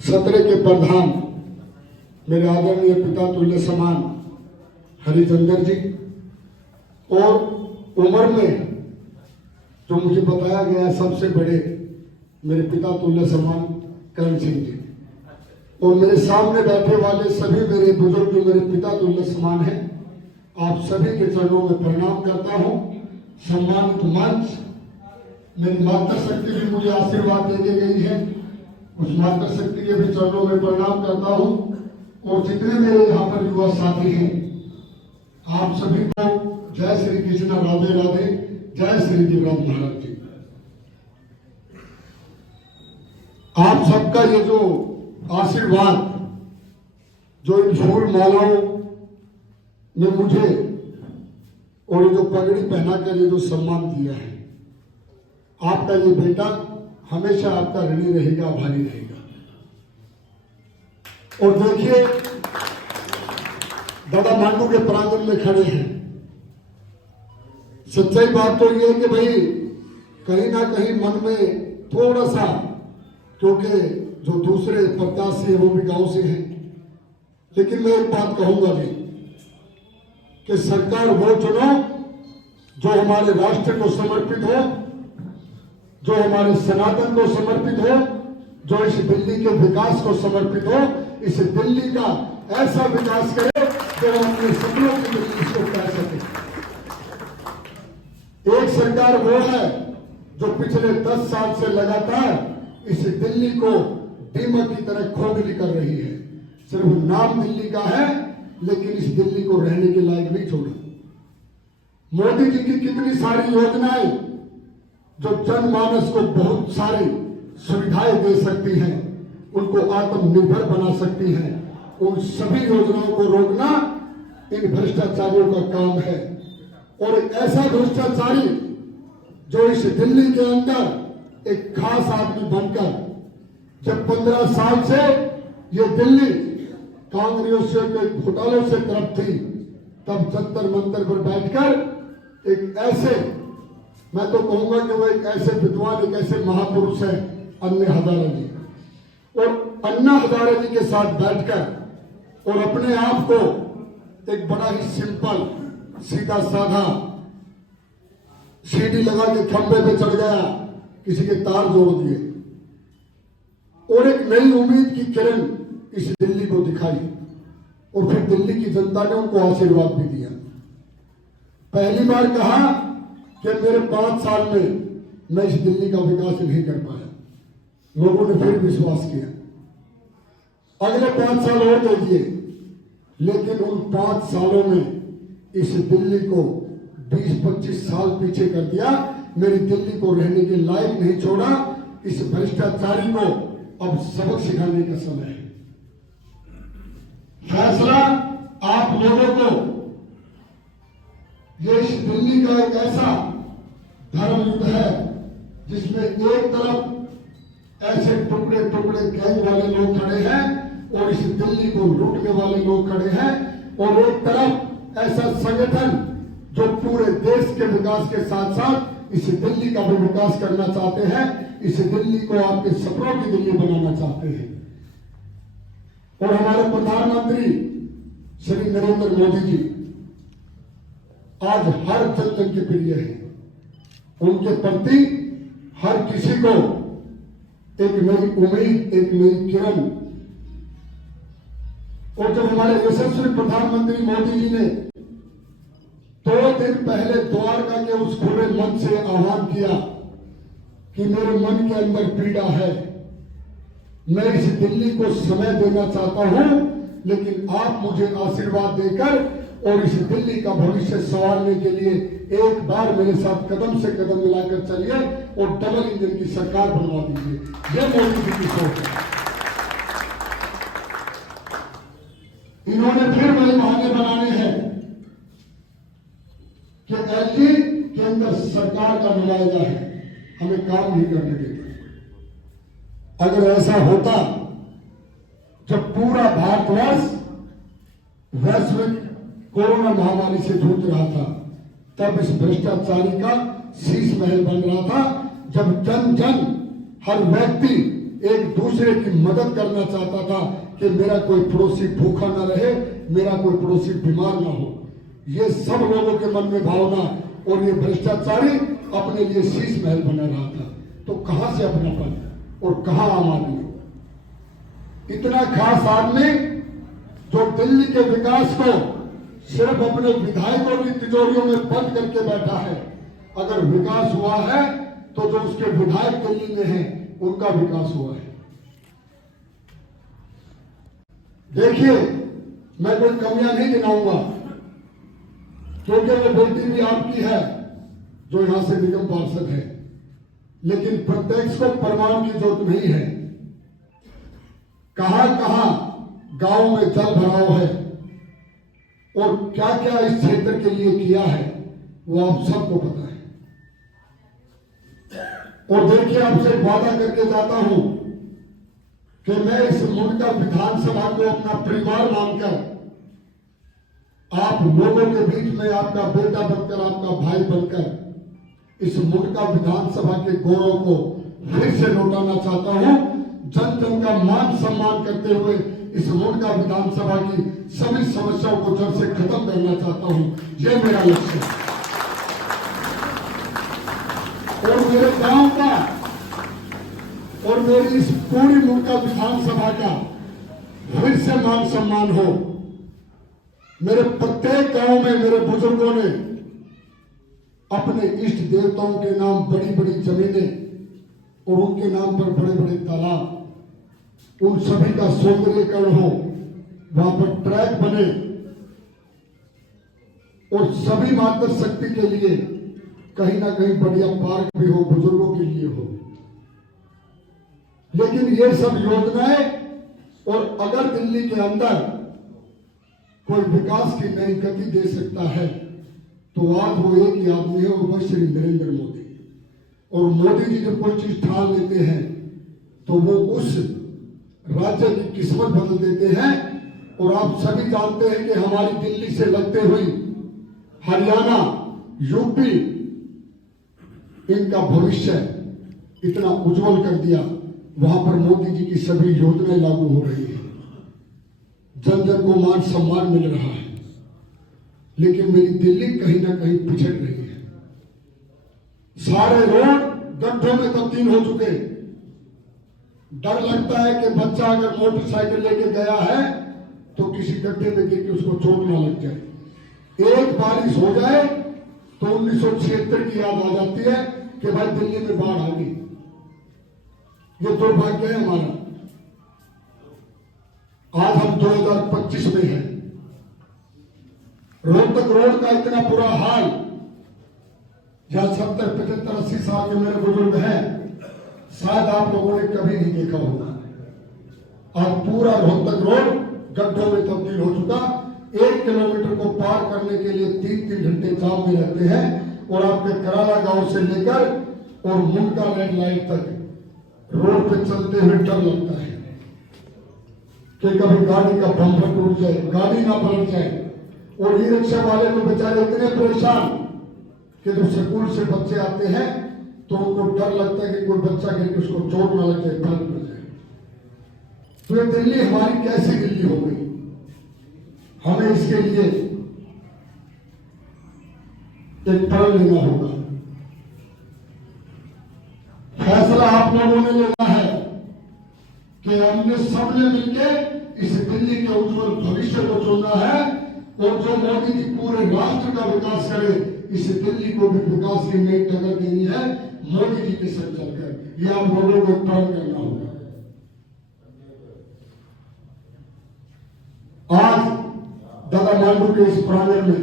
सत्र के प्रधान मेरे आदरणीय पिता तुल्य समान हरिचंद्र जी और उम्र में जो मुझे बताया गया सबसे बड़े मेरे पिता तुल्य समान करण सिंह जी और मेरे सामने बैठे वाले सभी मेरे बुजुर्ग जो मेरे पिता तुल्य समान हैं, आप सभी के चरणों में प्रणाम करता हूं। सम्मानित मंच, मेरी माता शक्ति भी मुझे आशीर्वाद देके गई है, उस माता शक्ति के भी चरणों में प्रणाम करता हूं और जितने मेरे यहाँ पर युवा साथी हैं, आप सभी को जय श्री कृष्ण, राधे राधे, जय श्री देवराज महाराज जी। आप सबका ये जो आशीर्वाद, जो इन फूल मालाओं ने मुझे और ये जो पगड़ी पहनाकर ये जो सम्मान दिया है, आपका ये बेटा हमेशा आपका ऋणी रहेगा, आभारी रहेगा। और देखिए, दादा मांडू के प्रांगण में खड़े हैं। सच्चाई बात तो ये है कि भाई कहीं ना कहीं मन में थोड़ा सा, क्योंकि जो दूसरे प्रत्याशी है वो भी गांव से हैं, लेकिन मैं एक बात कहूंगा जी कि सरकार वो चुनो जो हमारे राष्ट्र को समर्पित हो, जो हमारे सनातन को समर्पित हो, जो इस दिल्ली के विकास को समर्पित हो, इस दिल्ली का ऐसा विकास करे जो हम अपने सपनों की दिल्ली को कह सके। एक सरकार वो है जो पिछले 10 साल से लगातार इस दिल्ली को दीमक की तरह खोखली कर रही है। सिर्फ नाम दिल्ली का है, लेकिन इस दिल्ली को रहने के लायक नहीं छोड़ा। मोदी जी की कितनी सारी योजनाएं जो जनमानस को बहुत सारी सुविधाएं दे सकती हैं, उनको आत्मनिर्भर बना सकती हैं, उन सभी योजनाओं को रोकना इन भ्रष्टाचारियों का काम है। और एक ऐसा भ्रष्टाचारी जो इस दिल्ली के अंदर एक खास आदमी बनकर, जब 15 साल से ये दिल्ली कांग्रेसियों के घोटालों से तरफ थी, तब जंतर मंतर पर बैठकर एक ऐसे, मैं तो कहूंगा कि वो एक ऐसे विद्वान, एक ऐसे महापुरुष है अन्ना हजारे जी, और अन्ना हजारे जी के साथ बैठकर और अपने आप को एक बड़ा ही सिंपल, सीधा साधा, सीढ़ी लगा के खंबे पे चढ़ गया, किसी के तार जोड़ दिए और एक नई उम्मीद की किरण इस दिल्ली को दिखाई और फिर दिल्ली की जनता ने उनको आशीर्वाद भी दिया। पहली बार कहा कि मेरे 5 साल में मैं इस दिल्ली का विकास नहीं कर पाया, लोगों ने फिर विश्वास किया। अगले 5 साल और दे दिए, लेकिन उन 5 सालों में इस दिल्ली को 20-25 साल पीछे कर दिया। मेरी दिल्ली को रहने के लायक नहीं छोड़ा। इस भ्रष्टाचारी को अब सबक सिखाने का समय है। फैसला आप लोगों को, ये इस दिल्ली का एक ऐसा धर्म युद्ध है जिसमें एक तरफ ऐसे टुकड़े टुकड़े गैंग वाले लोग खड़े हैं और इस दिल्ली को लूटने वाले लोग खड़े हैं, और एक तरफ ऐसा संगठन जो पूरे देश के विकास के साथ साथ इस दिल्ली का भी विकास करना चाहते हैं, इस दिल्ली को आपके सपनों की दिल्ली बनाना चाहते हैं। और हमारे प्रधानमंत्री श्री नरेंद्र मोदी जी आज हर जन के प्रिय हैं। उनके प्रति हर किसी को एक नई उम्मीद, एक नई किरण। और जब हमारे यशस्वी प्रधानमंत्री मोदी जी ने 2 दिन पहले द्वारका के उस खुले मन से आह्वान किया कि मेरे मन के अंदर पीड़ा है, मैं इस दिल्ली को समय देना चाहता हूं, लेकिन आप मुझे आशीर्वाद देकर और इस दिल्ली का भविष्य संवारने के लिए एक बार मेरे साथ कदम से कदम मिलाकर चलिए और डबल इंजन की सरकार बनवा दीजिए। यह मोदी जी की सोच है। इन्होंने फिर वही बहाने बनाने हैं कि एलजी के अंदर सरकार का नुमाइंदा है, हमें काम नहीं करने देता। अगर ऐसा होता, जब पूरा भारतवर्ष वैश्विक कोरोना महामारी से जूझ रहा था, तब इस भ्रष्टाचारी का शीश महल बन रहा था। जब जन जन, हर व्यक्ति एक दूसरे की मदद करना चाहता था कि मेरा कोई पड़ोसी भूखा ना रहे, मेरा कोई पड़ोसी बीमार ना हो। ये सब लोगों के मन में भावना, और ये भ्रष्टाचारी अपने लिए शीश महल बना रहा था। तो कहां से अपनापन और कहां आम आदमी? इतना खास आदमी जो दिल्ली के विकास को सिर्फ अपने विधायकों की तिजोरियों में बंद करके बैठा है। अगर विकास हुआ है तो जो उसके विधायक दिल्ली में हैं उनका विकास हुआ है। देखिए, मैं कोई कमियां नहीं गिनाऊंगा, क्योंकि वो बेटी भी आपकी है जो यहां से निगम पार्षद है, लेकिन प्रत्यक्ष को प्रमाण की जरूरत नहीं है। कहां कहां गांव में जल भराव है और क्या क्या इस क्षेत्र के लिए किया है वो आप सबको पता है। और देखिए, आपसे वादा करके जाता हूं कि मैं इस मुंडका विधानसभा को अपना परिवार मानकर आप लोगों के बीच में आपका बेटा बनकर, आपका भाई बनकर इस मुंडका विधानसभा के गौरव को फिर से लौटाना चाहता हूं। जन जन का मान सम्मान करते हुए इस मुंडका विधानसभा की सभी समस्याओं को जड़ से खत्म करना चाहता हूं। यह मेरा लक्ष्य है। और मेरे गांव का और मेरी इस पूरी मुंडका विधानसभा का फिर से मान सम्मान हो। मेरे प्रत्येक गांव में मेरे बुजुर्गों ने अपने इष्ट देवताओं के नाम बड़ी बड़ी जमीनें और उनके नाम पर बड़े बड़े तालाब, उन सभी का सौंदर्यीकरण हो, वहां पर ट्रैक बने और सभी मातृशक्ति के लिए कहीं ना कहीं बढ़िया पार्क भी हो, बुजुर्गों के लिए हो। लेकिन ये सब योजनाएं, और अगर दिल्ली के अंदर कोई विकास की नई गति दे सकता है तो आज वो एक ही आदमी है, और वह श्री नरेंद्र मोदी। और मोदी जी जब कोई चीज ठान लेते हैं तो वो उस राज्य की किस्मत बदल देते हैं। और आप सभी जानते हैं कि हमारी दिल्ली से लगते हुई हरियाणा, यूपी, इनका भविष्य इतना उज्जवल कर दिया। वहां पर मोदी जी की सभी योजनाएं लागू हो रही है, जन जन को मान सम्मान मिल रहा है। लेकिन मेरी दिल्ली कहीं ना कहीं पिछड़ रही है। सारे रोड गड्ढों में तब्दील हो चुके। डर लगता है कि बच्चा अगर मोटरसाइकिल लेके गया है तो किसी गड्ढे में गिर के उसको चोट ना लग जाए। एक बारिश हो जाए तो 1976 की याद आ जाती है कि भाई दिल्ली में बाढ़ आ गई। ये दुर्भाग्य है हमारा। आज हम 2025 में हैं। रोहतक रोड का इतना बुरा हाल, जहां 70, 75, 80 साल के मेरे बुजुर्ग हैं, शायद आप लोगों ने कभी नहीं देखा होगा। आज पूरा रोहतक रोड गड्ढों में तब्दील हो चुका। 1 किलोमीटर को पार करने के लिए 3-3 घंटे जाम में रहते हैं। और आपके कराला गांव से लेकर और मुंडका रेड लाइट तक रोड पे चलते हुए डर लगता है कि कभी गाड़ी का बम्पर टूट जाए, गाड़ी ना पलट जाए। और ई रिक्शा वाले तो बेचारे इतने परेशान कि जब स्कूल से बच्चे आते हैं तो उनको डर लगता है कि कोई बच्चा गिर के उसको चोट ना लग जाए, प्राण पड़ जाए। तो ये दिल्ली हमारी कैसी दिल्ली हो गई? हमें इसके लिए एक प्रण लेना होगा। फैसला आप लोगों ने लेना है कि हमने सबने मिलकर इस दिल्ली के उज्जवल भविष्य को चुनना है। और जो मोदी जी पूरे राष्ट्र का विकास करे, इस दिल्ली को भी विकास की नई टक्कर देनी है मोदी जी के संग चलकर। यह आप लोगों को प्रण करना होगा। आज दादा मांडू के इस प्रांगण में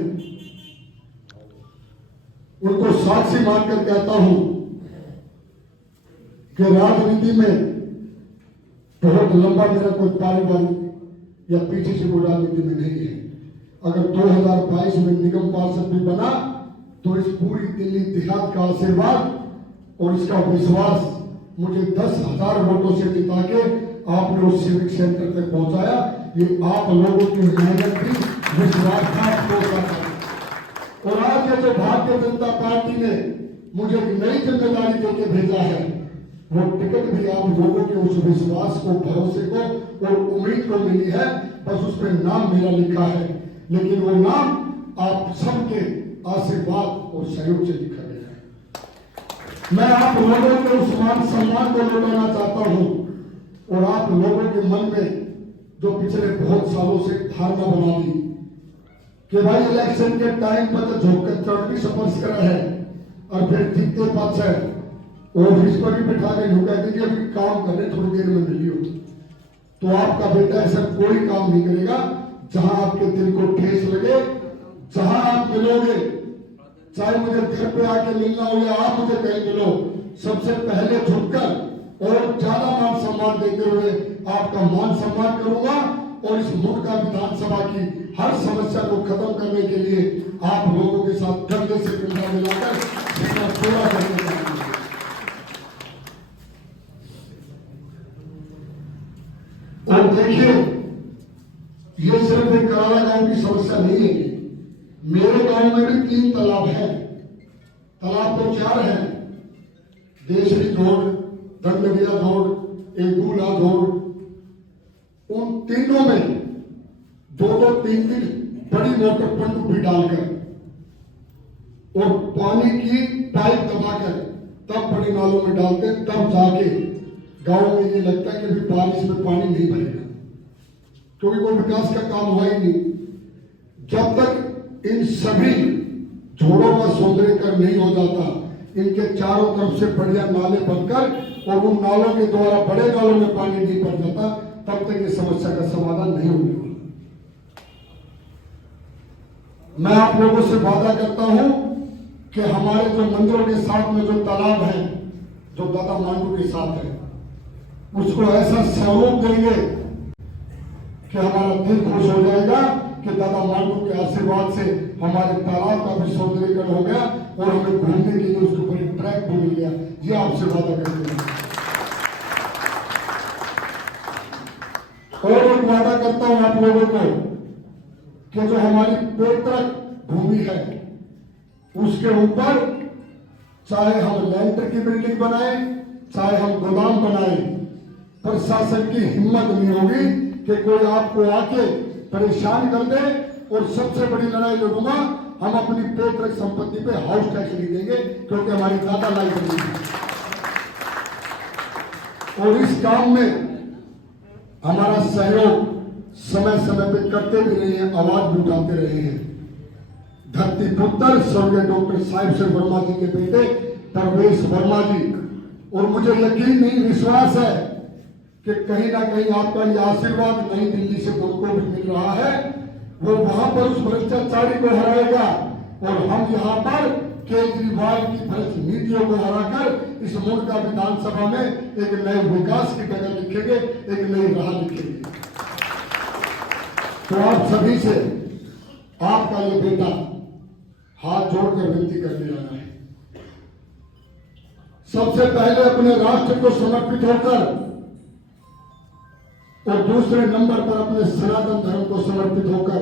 उनको साक्षी मानकर कहता हूं कि राजनीति में बहुत लंबा मेरा कोई पारिवारिक या पीछे से कोई राजनीति में नहीं है। अगर 2022 में निगम पार्षद भी बना तो इस पूरी दिल्ली देहात का आशीर्वाद और इसका विश्वास मुझे 10,000 वोटों से जिता के आपने उस सिविक सेंटर तक पहुंचाया। ये आप लोगों की मेहनत थी, विश्वास था। और आज ये जो भारतीय जनता पार्टी ने मुझे एक नई जिम्मेदारी देके भेजा है, वो टिकट भी आप लोगों के उस विश्वास को, भरोसे को और उम्मीद को मिली है, बस उस पर नाम मेरा लिखा है, लेकिन वो नाम आप सबके आशीर्वाद और सहयोग से लिखा गया है। मैं आप लोगों के उस मान सम्मान को लौटाना चाहता हूं और आप लोगों के मन में जो पिछले बहुत सालों से धारणा बना दी कि भाई इलेक्शन के टाइम पर तो झोंक चढ़ स्पर्श करा है और फिर जीतते पक्ष है, ऑफिस पर भी बिठा के ढुका दीजिए, अभी काम करने थोड़ी देर में मिली हो, तो आपका बेटा ऐसा कोई काम नहीं करेगा जहां आपके दिल को ठेस लगे, जहां आप मिलोगे, चाहे मुझे घर पे आके मिलना हो या आप मुझे कहीं मिलो, सबसे पहले झुककर और ज्यादा मान सम्मान देते हुए आपका मान सम्मान करूंगा और इस मुक्ता विधानसभा की हर समस्या को खत्म करने के लिए आप लोगों के साथ कंधे से कंधा मिलाकर इसका पूरा करने का। और देखिए, ये सिर्फ एक कराला गांव की समस्या नहीं है, मेरे गांव में भी 3 तालाब हैं, तालाब तो 4 हैं, देशरी जोड़, दंडगिया जोड़, एगूला जोड़, उन तीनों में 2-2, 3-3 बड़ी मोटर पनडुब्बी डालकर और पानी की पाइप दबाकर तब बड़े नालों में डालते, तब जाके गांव में ये लगता है कि अभी बारिश में पानी नहीं भरेगा, क्योंकि कोई विकास का काम हुआ ही नहीं। जब तक इन सभी जोड़ों का सौंदर्यीकरण नहीं हो जाता, इनके चारों तरफ से बढ़िया नाले बनकर और उन नालों के द्वारा बड़े नालों में पानी नहीं भर जाता, तब तक इस समस्या का समाधान नहीं होने वाला। मैं आप लोगों से वादा करता हूं कि हमारे जो मंदिरों के साथ में जो तालाब है, जो दादा मांडू के साथ है, उसको ऐसा स्वरूप देंगे कि हमारा दिल खुश हो जाएगा कि दादा मांडू के आशीर्वाद से हमारे तालाब का भी सौंदर्यीकरण हो गया और हमें घूमने के लिए उसके ऊपर एक ट्रैक भी मिल गया। ये आपसे वादा करते हैं। और एक वादा करता हूं आप लोगों को कि जो हमारी पैतृक भूमि है, उसके ऊपर चाहे हम लेंटर की बिल्डिंग बनाए, चाहे हम गोदाम बनाए, प्रशासन की हिम्मत नहीं होगी कि कोई आपको आके परेशान कर दे। और सबसे बड़ी लड़ाई लड़ूंगा, हम अपनी पैतृक संपत्ति पे हाउस टैक्स नहीं देंगे, क्योंकि हमारी दादा लाई बनी है। और इस काम में हमारा सहयोग समय समय पे करते भी रहे हैं, आवाज भी उठाते रहे हैं। धरती पुत्र स्वर्गीय डॉक्टर साहिब सिंह वर्मा जी के बेटे परवेश वर्मा जी, और मुझे यकीन नहीं, विश्वास है कि कहीं ना कहीं आपका ये आशीर्वाद नई दिल्ली से उनको भी मिल रहा है। वो वहां पर उस भ्रष्टाचारी को हराएगा और हम यहाँ पर केजरीवाल की भ्रष्ट नीतियों को हराकर इस मुल्क का विधानसभा में एक नए विकास की डगर लिखेंगे, एक नई राह लिखेंगे। तो आप सभी से आपका ये बेटा हाथ जोड़कर विनती करने आया है, सबसे पहले अपने राष्ट्र को समर्पित होकर और दूसरे नंबर पर अपने सनातन धर्म को समर्पित होकर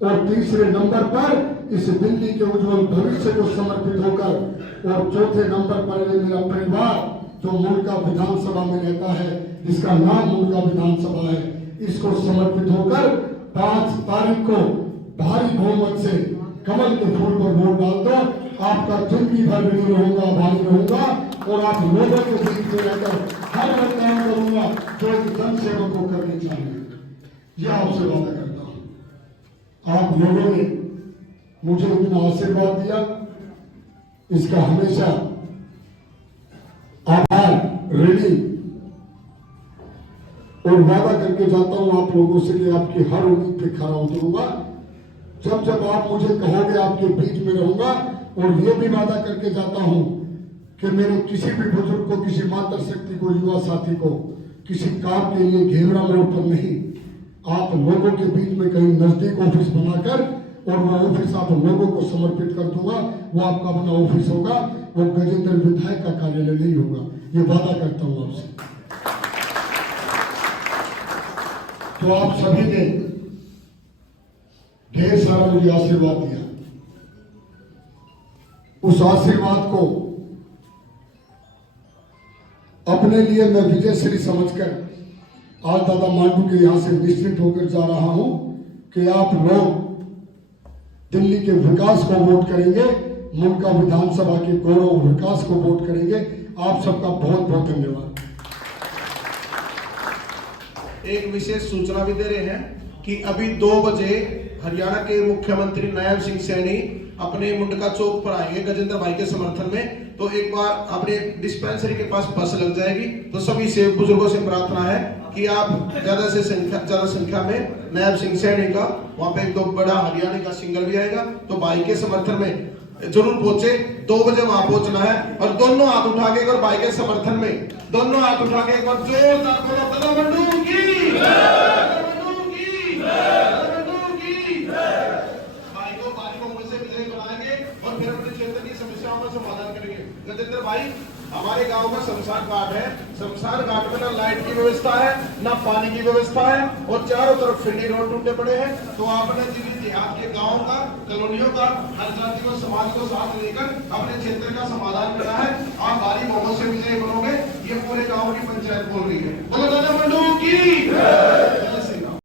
और तीसरे नंबर पर इस दिल्ली के उज्जवल भविष्य को समर्पित होकर और चौथे नंबर पर मेरा परिवार जो मुल्क का विधानसभा में रहता है, जिसका नाम मुल्क का विधानसभा है, इसको समर्पित होकर 5 तारीख को भारी बहुमत से कमल के फूल पर वोट डाल दो। आपका जिंदगी भर भी रहूंगा, भारी रहूंगा और आप लोगों के बीच में रहकर हर वह काम करूंगा जो एक जन सेवक को करनी चाहिए। यह आपसे वादा करता हूं। आप लोगों ने मुझे इतना आशीर्वाद दिया, इसका हमेशा आभार ऋणी और वादा करके जाता हूं आप लोगों से कि आपकी हर उम्मीद पे खरा उतरूंगा। जब जब आप मुझे कहोगे आपके बीच में रहूंगा। और ये भी वादा करके जाता हूं कि मेरे किसी भी बुजुर्ग को, किसी मातृ शक्ति को, युवा साथी को किसी काम के लिए घेवरा मोड़ पर नहीं, आप लोगों के बीच में कहीं नजदीक ऑफिस बनाकर और वो ऑफिस आप लोगों को समर्पित कर दूंगा। वो आपका अपना ऑफिस होगा, वो गजेंद्र विधायक का कार्यालय नहीं होगा। ये वादा करता हूं आपसे। तो आप सभी ने ढेर सारा मुझे आशीर्वाद दिया, उस आशीर्वाद को अपने लिए मैं विजय श्री समझकर आज दादा मांडू के यहां से निश्चित होकर जा रहा हूं कि आप लोग दिल्ली के विकास को वोट करेंगे, मुल्का विधानसभा के गौरव विकास को वोट करेंगे। आप सबका बहुत बहुत धन्यवाद। एक विशेष सूचना भी दे रहे हैं कि अभी 2 बजे हरियाणा के मुख्यमंत्री नायब सिंह सैनी अपने मुंडका चौक पर आएंगे गजेंद्र भाई के समर्थन में। तो एक बार अपने डिस्पेंसरी के पास बस लग जाएगी, तो सभी से बुजुर्गों से प्रार्थना है कि आप ज्यादा संख्या में नायब सिंह सैनी का वहां पे एक तो बड़ा हरियाणा का सिंगर भी आएगा, तो भाई के समर्थन में जरूर पहुंचे। 2 बजे वहां पहुंचना है और दोनों हाथ उठा के और भाई के समर्थन में दोनों हाथ उठा के एक बार जोरदार बोलो दादा मंडू की और फिर अपने क्षेत्र की समस्याओं का समाधान करेंगे। गजेंद्र भाई, हमारे गांव में शमशान घाट है, शमशान घाट में ना लाइट की व्यवस्था है, ना पानी की व्यवस्था है और चारों तरफ फिरनी रोड टूटे पड़े हैं। तो आपने जिस देहात के गाँव का, कॉलोनियों का, हर जाति को, समाज को साथ लेकर अपने क्षेत्र का समाधान करना है। आप भारी बहुमत से विजयी बनोगे, ये पूरे गाँव की पंचायत बोल रही है। बोलो दादा मंडू की।